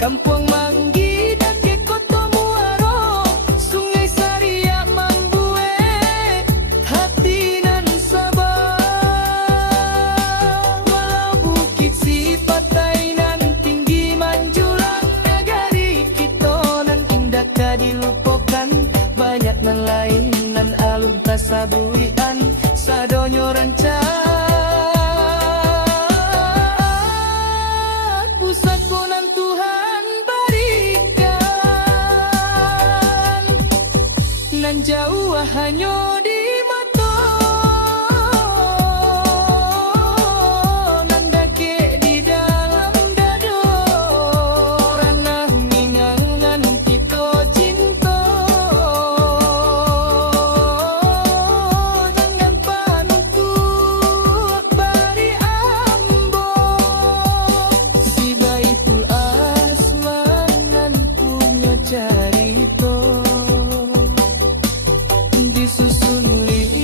Kampung Manggi dake Koto Muaro, Sungai Saria Mambue, hati nan sabar. Walau bukit sipatai nan tinggi manjulang, negari kita nan indah kadilupokan. Banyak nan lain nan alun tasabuian, sadonyo rancang. Pusatku nan Tuhan berikan, nan jauh hanya di mata, nan dake di dalam dado. Ranah ngingangan kita cinta, jangan pantu bari ambo. Si Baitul Asman nan punya carito, disusun lirik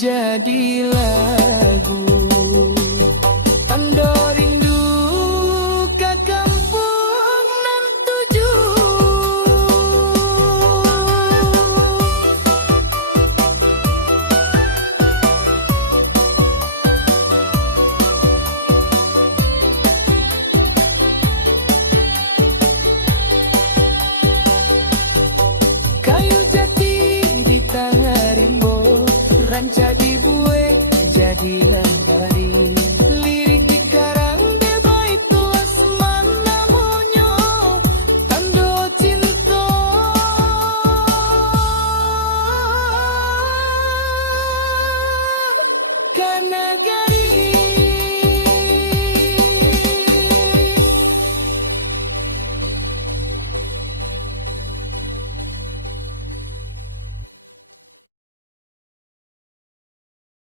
jadi lagu. Tanda rindu ke kampung nan tuju. Kayu jati di tengah rimbo, ranca dibuat jadi nagari.